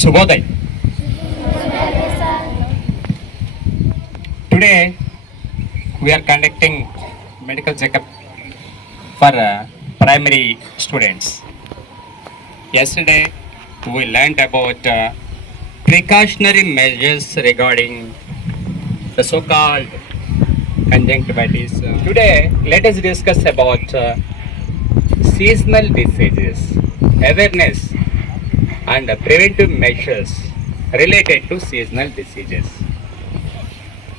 Subodhay. Today we are conducting medical checkup for primary students. Yesterday we learned about precautionary measures regarding the so-called conjunctivitis. Today let us discuss about seasonal diseases, awareness and preventive measures related to seasonal diseases.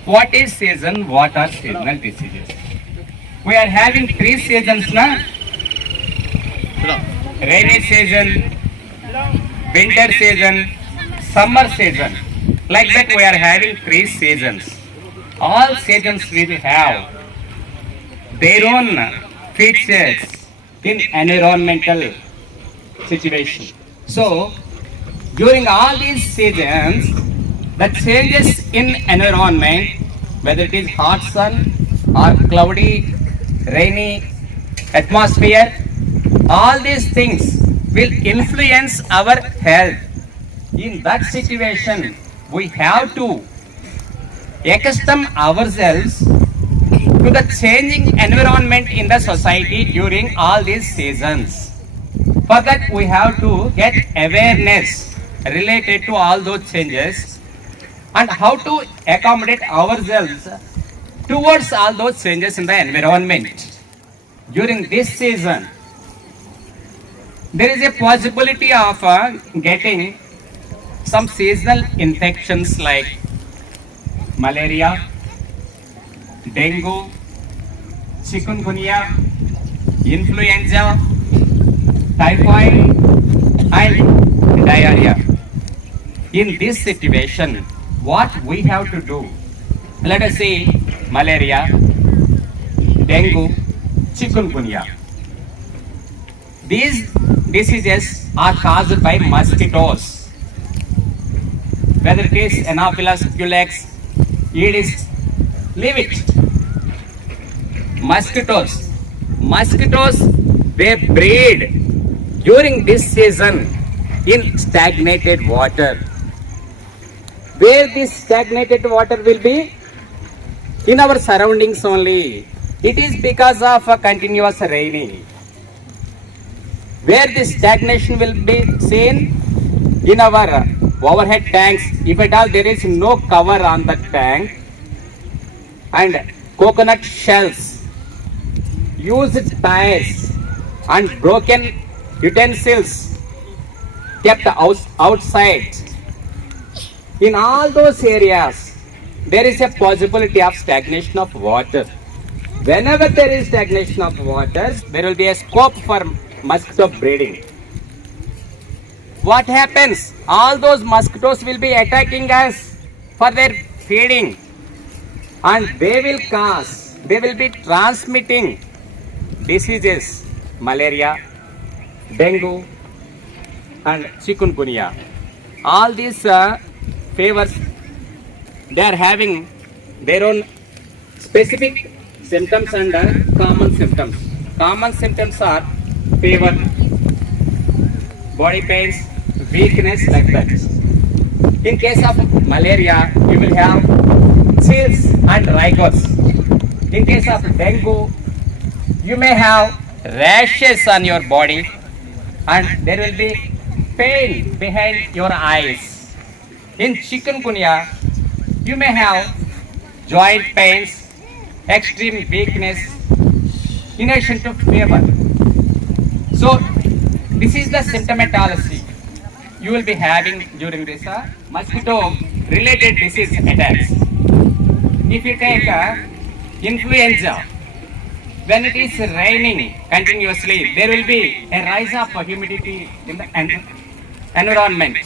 What is season? What are seasonal diseases? We are having three seasons now. Rainy season, winter season, summer season. Like that we are having three seasons. All seasons will have their own features in environmental situation. So, during all these seasons, the changes in environment, whether it is hot sun or cloudy, rainy atmosphere, all these things will influence our health. In that situation, we have to accustom ourselves to the changing environment in the society during all these seasons. For that, we have to get awareness related to all those changes and how to accommodate ourselves towards all those changes in the environment. During this season, there is a possibility of getting some seasonal infections like malaria, dengue, chikungunya, influenza, typhoid and diarrhea. In this situation, what we have to do? Let us say malaria, dengue, chikungunya. These diseases are caused by mosquitoes. Whether it is Anopheles culex, Aedes, leave it. Mosquitoes, they breed during this season in stagnated water. Where this stagnated water will be? In our surroundings only. It is because of a continuous raining. Where this stagnation will be seen? In our overhead tanks. If at all there is no cover on the tank, and coconut shells, used tires and broken utensils kept outside. In all those areas, there is a possibility of stagnation of water. Whenever there is stagnation of water, there will be a scope for mosquito breeding. What happens? All those mosquitoes will be attacking us for their feeding, and they will be transmitting diseases, malaria, dengue and chikungunya. All these fevers, they are having their own specific symptoms and common symptoms. Common symptoms are fever, body pains, weakness, like that. In case of malaria, you will have chills and rigors. In case of dengue, you may have rashes on your body and there will be pain behind your eyes. In chikungunya, you may have joint pains, extreme weakness, in addition to fever. So, this is the symptomatology you will be having during this mosquito-related disease attacks. If you take influenza, when it is raining continuously, there will be a rise of humidity in the environment.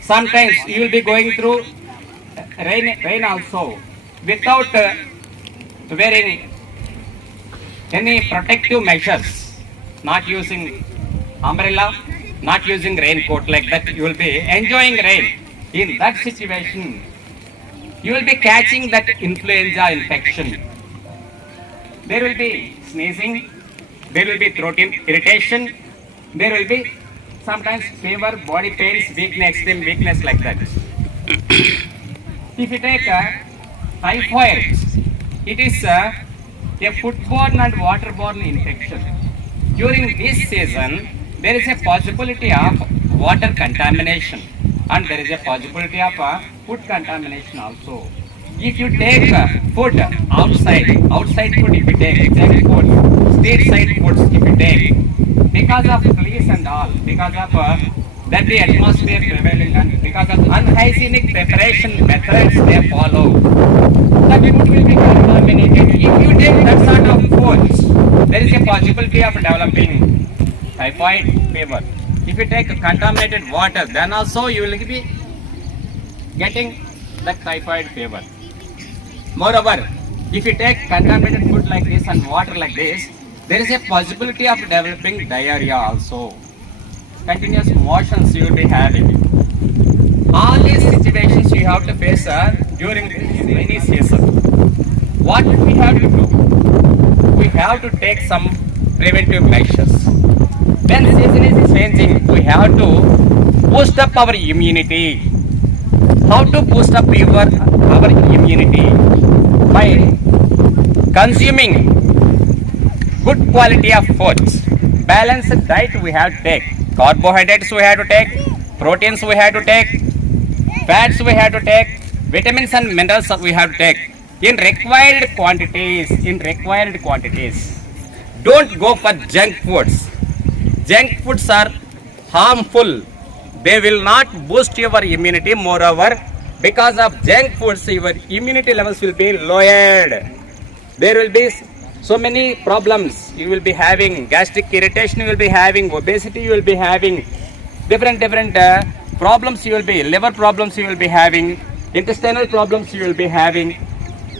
Sometimes you will be going through rain also without wearing any protective measures, not using umbrella, not using raincoat, like that you will be enjoying rain. In that situation, you will be catching that influenza infection. There will be sneezing, there will be throat irritation, there will be sometimes fever, body pains, weakness, extreme weakness like that. If you take typhoid, it is a foodborne and waterborne infection. During this season, there is a possibility of water contamination and there is a possibility of food contamination also. If you take food outside food if you take, junk food, street side foods if you take, because of fleas and all, because of dirty atmosphere prevailing and because of unhygienic preparation methods they follow, the food will be contaminated. If you take that sort of foods, there is a possibility of developing typhoid fever. If you take contaminated water, then also you will be getting the typhoid fever. Moreover, if you take contaminated food like this and water like this, there is a possibility of developing diarrhea also. Continuous motions you will be having. All these situations you have to face during this rainy season. What we have to do? We have to take some preventive measures. When season is changing, we have to boost up our immunity. How to boost up our immunity? By consuming good quality of foods. Balanced diet we have to take. Carbohydrates we have to take. Proteins we have to take. Fats we have to take. Vitamins and minerals we have to take. In required quantities. Don't go for junk foods. Junk foods are harmful. They will not boost your immunity. Moreover, because of junk foods, your immunity levels will be lowered. There will be so many problems. You will be having gastric irritation, you will be having obesity, you will be having different problems, you will be liver problems, you will be having intestinal problems, you will be having.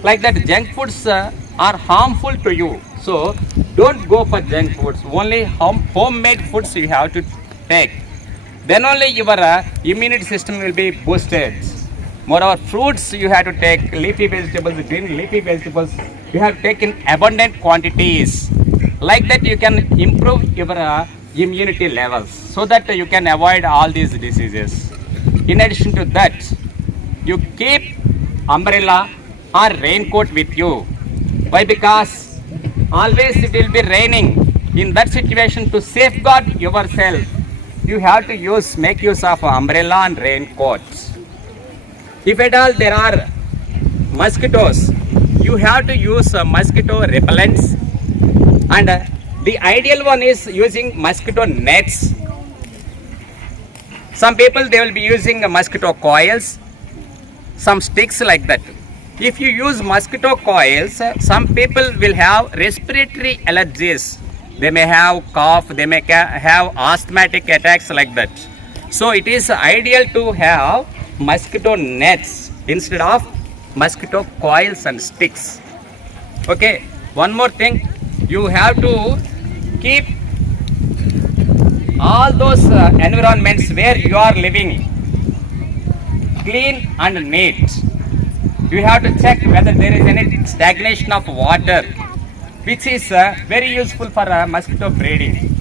Like that, junk foods are harmful to you. So, don't go for junk foods. Only homemade foods you have to take. Then only your immunity system will be boosted. Moreover, fruits you have to take, leafy vegetables, green leafy vegetables, you have to take in abundant quantities. Like that you can improve your immunity levels so that you can avoid all these diseases. In addition to that, you keep umbrella or raincoat with you. Why? Because always it will be raining. In that situation, to safeguard yourself, you have to make use of umbrella and raincoats. If at all there are mosquitoes, you have to use mosquito repellents, and the ideal one is using mosquito nets. Some people they will be using mosquito coils, some sticks like that. If you use mosquito coils, some people will have respiratory allergies. They may have cough, they may have asthmatic attacks like that. So it is ideal to have mosquito nets instead of mosquito coils and sticks. Okay, one more thing, you have to keep all those environments where you are living clean and neat. You have to check whether there is any stagnation of water, which is very useful for mosquito breeding.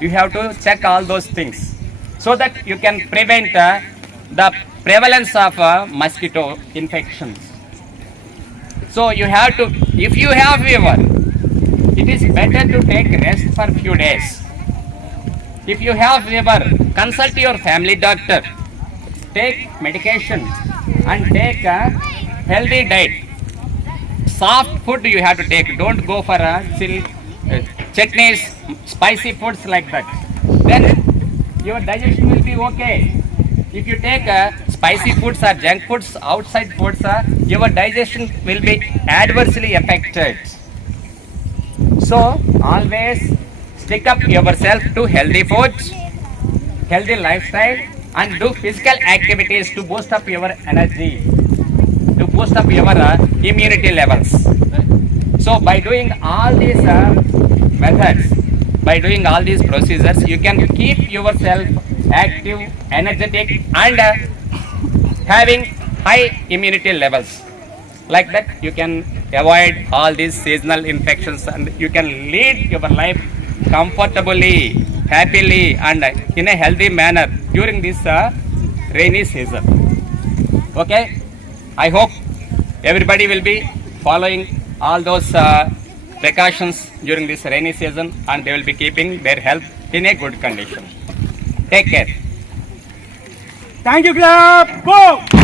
You have to check all those things so that you can prevent the prevalence of mosquito infections. So you have to, if you have fever, it is better to take rest for few days. If you have fever, consult your family doctor, take medication and take a healthy diet. Soft food you have to take, don't go for chutneys, spicy foods like that. Then your digestion will be okay. If you take spicy foods or junk foods, outside foods, your digestion will be adversely affected. So, always stick up yourself to healthy foods, healthy lifestyle, and do physical activities to boost up your energy, to boost up your immunity levels. So, by doing all these methods, by doing all these procedures, you can keep yourself active, energetic, and having high immunity levels. Like that, you can avoid all these seasonal infections and you can lead your life comfortably. happily and in a healthy manner during this rainy season. Okay, I hope everybody will be following all those precautions during this rainy season, and they will be keeping their health in a good condition. Take care. Thank you, club. Go.